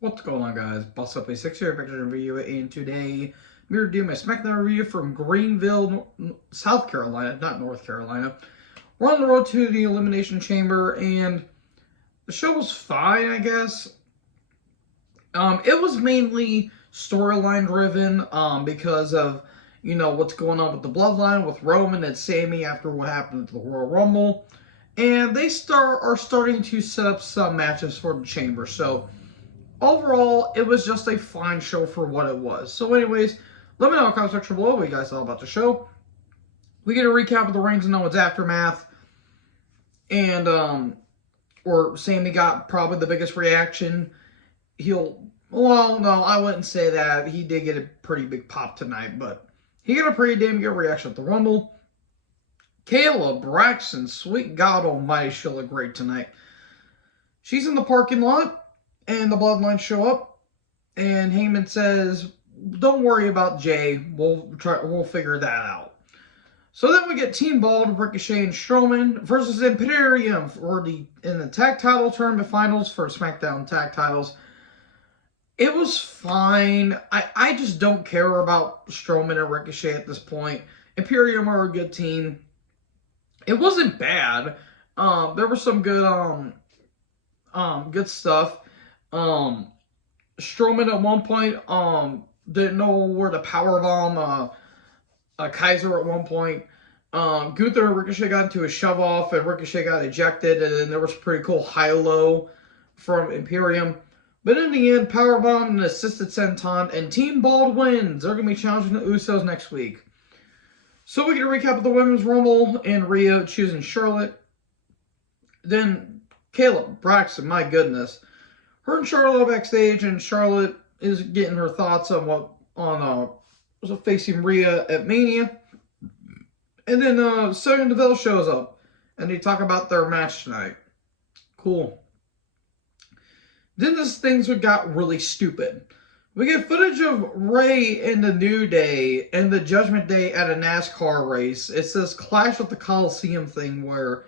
What's going on, guys? Boss Up a 6 year picture review, and today we're doing my Smackdown review from Greenville, South Carolina, not North Carolina. We're on the road to the Elimination Chamber, and the show was fine, I guess. It was mainly storyline driven, because of what's going on with the Bloodline, with Roman and Sami after what happened at the Royal Rumble, and they are starting to set up some matches for the Chamber. So overall, it was just a fine show for what it was. So anyways, let me know in the comment section below what you guys thought about the show. We get a recap of the Reigns and Owens aftermath. And, or Sami got probably the biggest reaction. Well, no, I wouldn't say that. He did get a pretty big pop tonight, but he got a pretty damn good reaction at the Rumble. Kayla Braxton, sweet God almighty, she'll look great tonight. She's in the parking lot, and the Bloodline show up, and Heyman says, "Don't worry about Jay. We'll figure that out." So then we get Team Bald, Ricochet, and Strowman versus Imperium in the tag title tournament finals for SmackDown tag titles. It was fine. I just don't care about Strowman and Ricochet at this point. Imperium are a good team. It wasn't bad. There was some good good stuff. Strowman at one point didn't know where to powerbomb Kaiser at one point. Gunther and Ricochet got into a shove off, and Ricochet got ejected, and then there was a pretty cool high-low from Imperium. But in the end, powerbomb and assisted senton, and Team Bald wins. They're going to be challenging the Usos next week. So we get a recap of the Women's Rumble, and Rhea choosing Charlotte. Then Caleb Braxton, my goodness. Her and Charlotte are backstage, and Charlotte is getting her thoughts on facing Rhea at Mania. And then Sonya Deville shows up, and they talk about their match tonight. Cool. Then things got really stupid. We get footage of Ray in the New Day and the Judgment Day at a NASCAR race. It's this Clash at the Coliseum thing where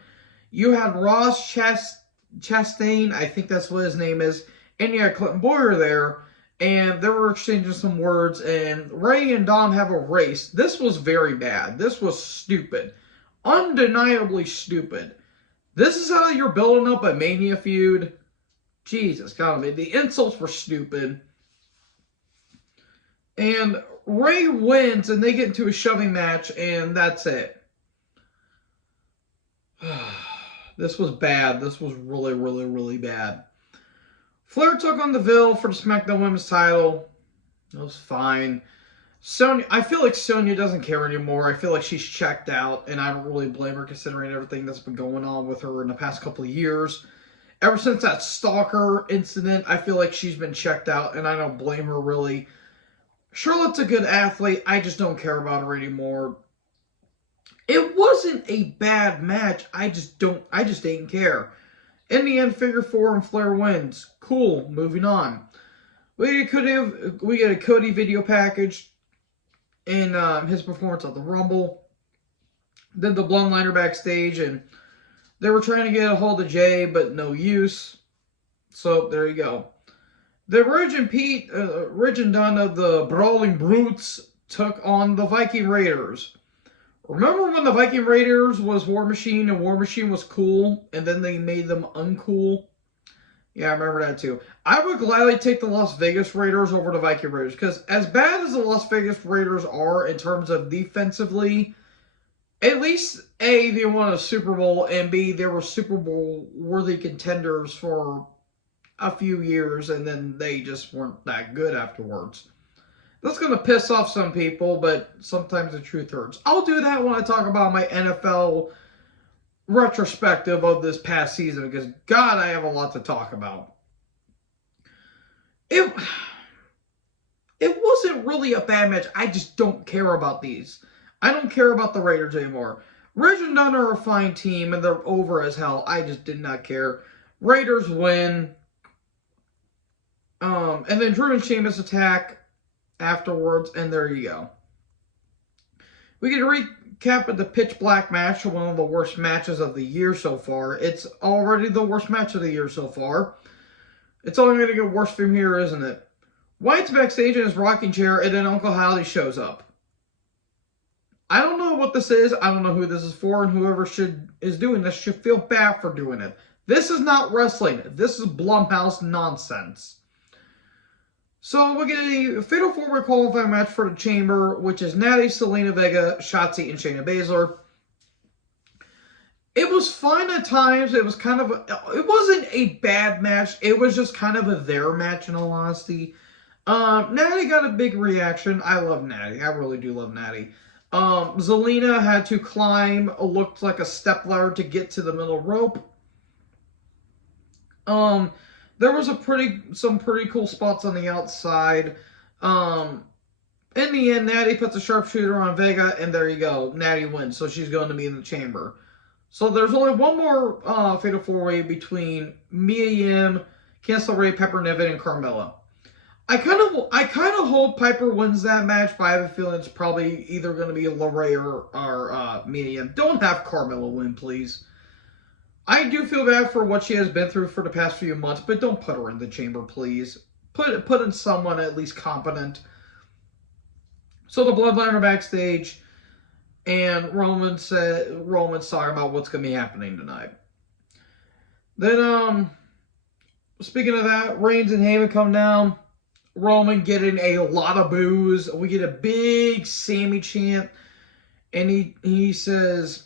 you had Ross Chastain, I think that's what his name is, and you had Clinton Boyer there, and they were exchanging some words, and Ray and Dom have a race. This was very bad. This was stupid. Undeniably stupid. This is how you're building up a Mania feud? Jesus, God, the insults were stupid. And Ray wins, and they get into a shoving match, and that's it. This was bad. This was really, really, really bad. Flair took on Deville for the SmackDown Women's title. It was fine. Sonya, I feel like Sonya doesn't care anymore. I feel like she's checked out, and I don't really blame her considering everything that's been going on with her in the past couple of years. Ever since that stalker incident, I feel like she's been checked out, and I don't blame her really. Charlotte's a good athlete. I just don't care about her anymore. It wasn't a bad match. I just didn't care. In the end, figure 4 and Flair wins. Cool. Moving on. We get a Cody video package in his performance at the Rumble. Then the Bloodline are backstage, and they were trying to get a hold of Jay, but no use. So there you go. The Ridge and Dunn of the Brawling Brutes took on the Viking Raiders. Remember when the Viking Raiders was War Machine and War Machine was cool, and then they made them uncool? Yeah, I remember that too. I would gladly take the Las Vegas Raiders over the Viking Raiders, because as bad as the Las Vegas Raiders are in terms of defensively, at least A, they won a Super Bowl, and B, they were Super Bowl worthy contenders for a few years, and then they just weren't that good afterwards. That's going to piss off some people, but sometimes the truth hurts. I'll do that when I talk about my NFL retrospective of this past season, because, God, I have a lot to talk about. It wasn't really a bad match. I just don't care about these. I don't care about the Raiders anymore. Ridge and Dunn are a fine team, and they're over as hell. I just did not care. Raiders win. And then Drew and Sheamus attack afterwards, and there you go. We get a recap of the Pitch Black match, one of the worst matches of the year so far. It's already the worst match of the year so far. It's only going to get worse from here, isn't it? Wyatt's backstage in his rocking chair, and then Uncle Howdy shows up. I don't know what this is. I don't know who this is for, and whoever is doing this should feel bad for doing it. This is not wrestling. This is Blumhouse nonsense. So we get a Fatal 4-Way qualifying match for the Chamber, which is Natty, Selena Vega, Shotzi, and Shayna Baszler. It was fine at times. It was kind of it wasn't a bad match. It was just kind of a their match, in all honesty. Natty got a big reaction. I love Natty. I really do love Natty. Zelina had to climb, looked like a stepladder to get to the middle rope. There was some pretty cool spots on the outside. In the end, Natty puts a sharpshooter on Vega, and there you go. Natty wins, so she's going to be in the Chamber. So there's only one more Fatal 4-Way between Mia Yim, Candice LeRae, Pepper Niven, and Carmella. I kind of hope Piper wins that match, but I have a feeling it's probably either going to be LeRae or Mia Yim. Don't have Carmella win, please. I do feel bad for what she has been through for the past few months, but don't put her in the Chamber, please. Put in someone at least competent. So the Bloodline are backstage, and Roman's talking about what's going to be happening tonight. Then, speaking of that, Reigns and Heyman come down. Roman getting a lot of boos. We get a big Sammy chant, and he says,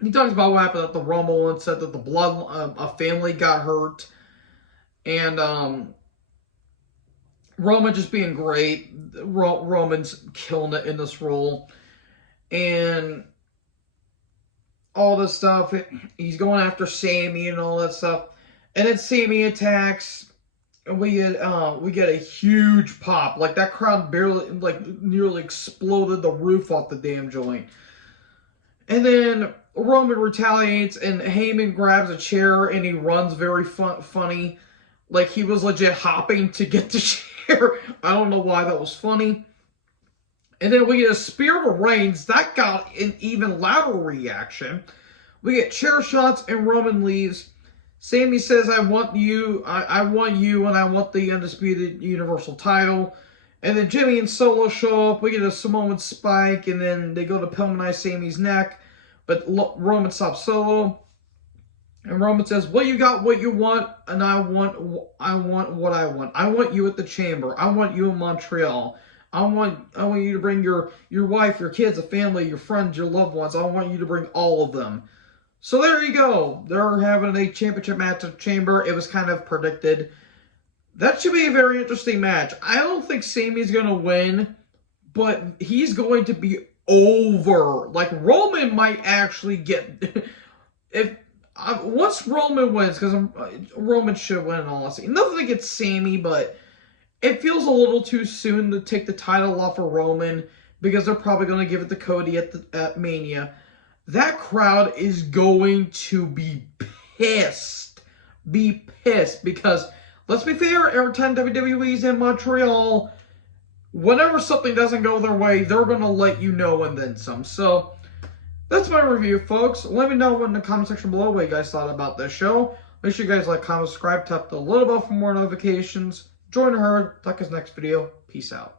he talks about what happened at the Rumble and said that the a family got hurt, and Roman just being great. Roman's killing it in this role, and all this stuff. He's going after Sammy and all that stuff, and then Sammy attacks. And we get a huge pop. Like, that crowd nearly exploded the roof off the damn joint. And then Roman retaliates, and Heyman grabs a chair, and he runs very funny. Like, he was legit hopping to get the chair. I don't know why that was funny. And then we get a spear to Reigns. That got an even louder reaction. We get chair shots, and Roman leaves. Sammy says, I want you, and I want the Undisputed Universal title. And then Jimmy and Solo show up. We get a Samoan spike, and then they go to pillmanize Sammy's neck. But Roman stops Solo. And Roman says, well, you got what you want, and I want what I want. I want you at the Chamber. I want you in Montreal. I want you to bring your wife, your kids, a family, your friends, your loved ones. I want you to bring all of them. So there you go. They're having a championship match at Chamber. It was kind of predicted. That should be a very interesting match. I don't think Sammy's going to win, but he's going to be over. Like, Roman might actually get... once Roman wins, because Roman should win, in all honesty. Nothing against Sammy, but it feels a little too soon to take the title off of Roman, because they're probably going to give it to Cody at Mania. That crowd is going to be pissed. Because, let's be fair, every time WWE's in Montreal, whenever something doesn't go their way, they're going to let you know and then some. So, that's my review, folks. Let me know in the comment section below what you guys thought about this show. Make sure you guys like, comment, subscribe, tap the little bell for more notifications. Join the herd. Talk us next video. Peace out.